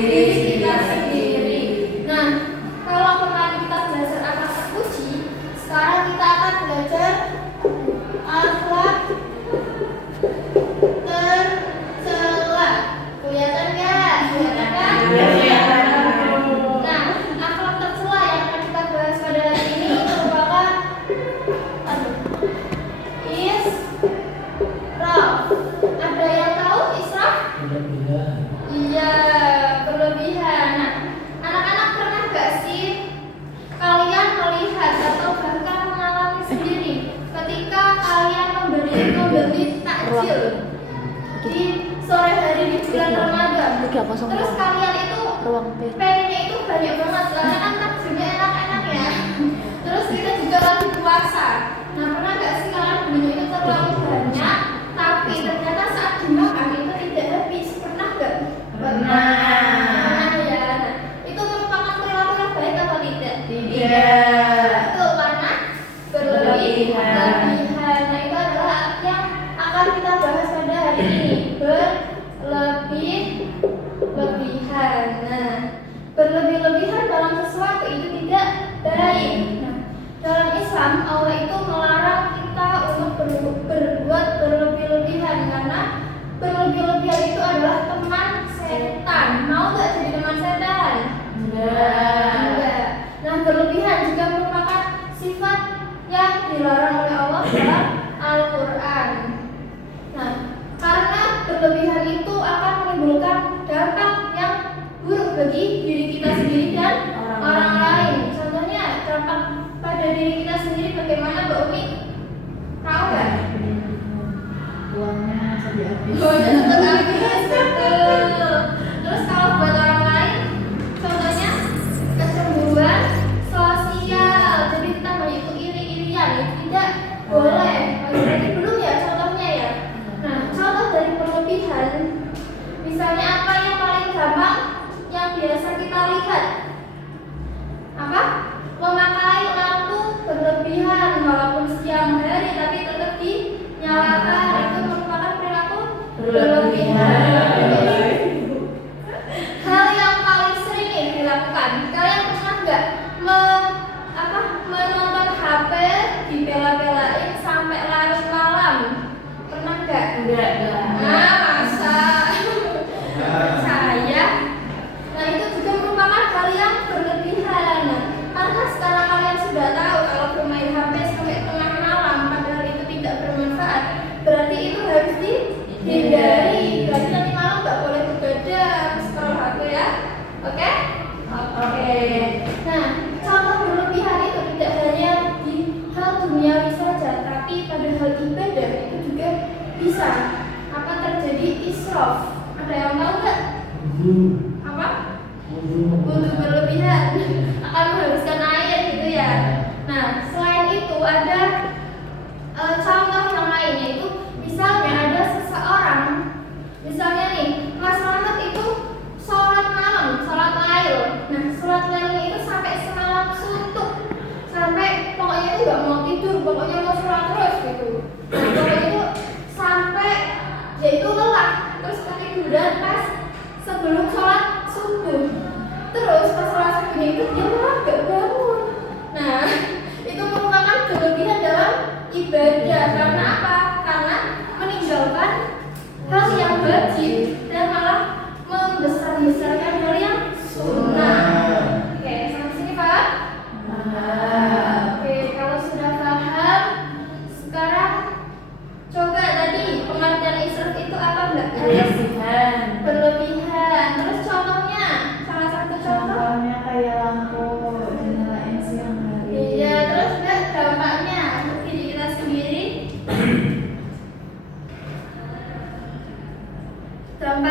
diri kita sendiri. Nah, kalau kemarin kita belajar akhlak terpuji, sekarang kita akan belajar akhlak tercela. Kelihatan nggak? Kelihatan kan? Nah, akhlak tercela yang akan kita bahas pada hari ini merupakan israf. Ada yang tahu israf? Iya, berlebihan. Nah, anak-anak pernah gak sih kalian melihat atau bahkan mengalami sendiri ketika kalian membeli takjil di sore hari di bulan Ramadan, terus kalian itu pengennya itu banyak banget karena kan takjilnya enak-enak ya. Terus kita juga lagi puasa. Nah, pernah gak sih kalian belinya itu terlalu banyak, tapi ternyata saat dimakan itu tidak habis? Pernah gak? Pernah ya. Nah, itu merupakan perilaku yang baik atau tidak? Tidak. Itu karena berlebihan. Nah, itu adalah yang akan kita bahas pada hari ini. Berlebih-lebihan. Nah, berlebih-lebihan dalam sesuatu itu tidak baik. Nah, dalam Islam Allah itu melarang kita untuk berbuat berlebih-lebihan karena berlebih-lebihan itu adalah teman setan. Mau gak jadi teman setan? Enggak. Nah, berlebihan juga merupakan sifat yang dilarang oleh Allah dalam Al-Quran. Nah, karena berlebihan itu akan menimbulkan dampak yang buruk bagi diri kita sendiri dan orang lain. Contohnya dampak pada diri kita sendiri bagaimana, Mbak Umi? Tahu nggak? Uangnya sampai habis. Cepat habis, betul. Terus kalau buat orang lain, contohnya kecemburuan sosial. Jadi kita banyak itu iri-irian, itu tidak boleh. Berarti belum ya contohnya ya. Nah, contoh dari berlebihan, misalnya apa yang paling gampang yang biasa kita lihat? Apa? Memakai lampu berlebihan walaupun siang hari tapi tetap dinyalakan. Itu merupakan perilaku berlebihan. Hal yang paling sering ini dilakukan, kalian pernah nggak menonton HP dibela-belain sampai larut malam? Pernah nggak? Enggak. Nah, masa saya. Nah, itu juga merupakan hal yang berlebihan. Nah, karena sekarang kalian sudah tahu kalau bermain HP sampai tengah malam padahal itu tidak bermanfaat, berarti itu harus dihindari. Berarti nanti malam nggak boleh begadang scroll HP ya. Oke? Nah, contoh berlebihan itu tidak hanya di hal duniawi saja, tapi pada hal ibadah itu juga bisa akan terjadi israf. Ada yang tahu nggak? Apa? Wudhu berlebihan akan menghabiskan air gitu ya. Nah, selain itu ada contoh yang lain, yaitu misalnya ada seseorang, misalnya nih Mas Slamet itu sholat malam, sholat lail. Nah, sholat lailnya itu sampai semalam suntuk, sampai pokoknya itu nggak mau tidur, pokoknya mau sholat terus gitu. Nah, pokoknya itu sampai dia itu lelah, terus ketiduran pas sebelum sholat subuh. Terus pas sholat subuhnya itu dia malah gak bangun. Nah, itu merupakan berlebihan dalam ibadah. Karena apa? Karena meninggalkan hal yang wajib dan malah membesar-besarkan hal yang sunnah. Oke, sampai sini Pak? Oke, kalau sudah paham, sekarang coba tadi pengertian israf itu apa enggak? Berlebihan. Terus contohnya, salah satu Contohnya kayak lampu dinyalain siang hari. iya, terus enggak dampaknya untuk diri kita sendiri? Dampak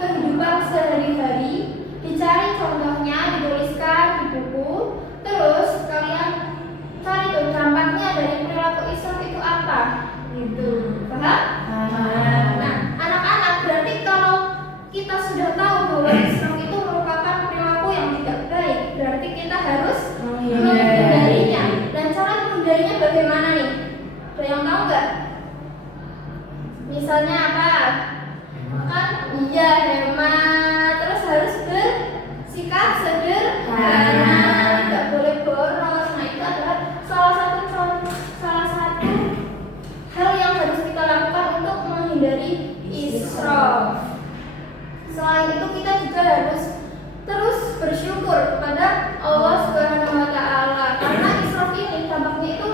kehidupan sehari-hari, dicari contohnya, dituliskan di buku, terus kalian cari tuh dampaknya dari perilaku Islam itu apa, gitu. Paham? Nah, anak-anak, berarti kalau kita sudah tahu bahwa Islam itu merupakan perilaku yang tidak baik, berarti kita harus menghindarinya. Dan cara menghindarinya bagaimana nih? Ada yang tahu nggak? Misalnya apa? Kan iya, hemat, terus harus bersikap sederhana, tidak boleh boros. Nah, itu adalah salah satu hal yang harus kita lakukan untuk menghindari israf. Selain itu kita juga harus terus bersyukur kepada Allah Subhanahu wa taala, karena israf ini dampaknya itu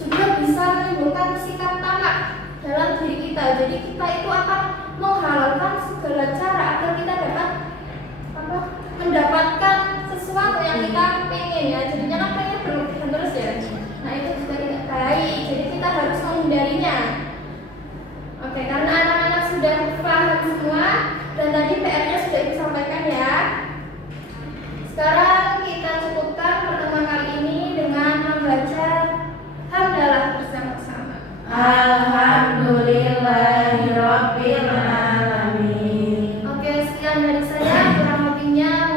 juga bisa menimbulkan sikap tamak dalam diri kita. Jadi kita itu akan menghalalkan segala cara agar kita dapat mendapatkan sesuatu yang kita pengen, ya. Jadinya kan pengen berlebihan terus, ya. Nah, itu juga tidak baik. Jadi kita harus menghindarinya. Oke, karena anak-anak sudah paham semua dan tadi PR-nya sudah disampaikan, ya. Sekarang kita cukupkan pertemuan kali ini dengan membaca hamdalah bersama-sama. Alhamdulillahirabbil alamin. Oke, sekian dari saya, kurang lebihnya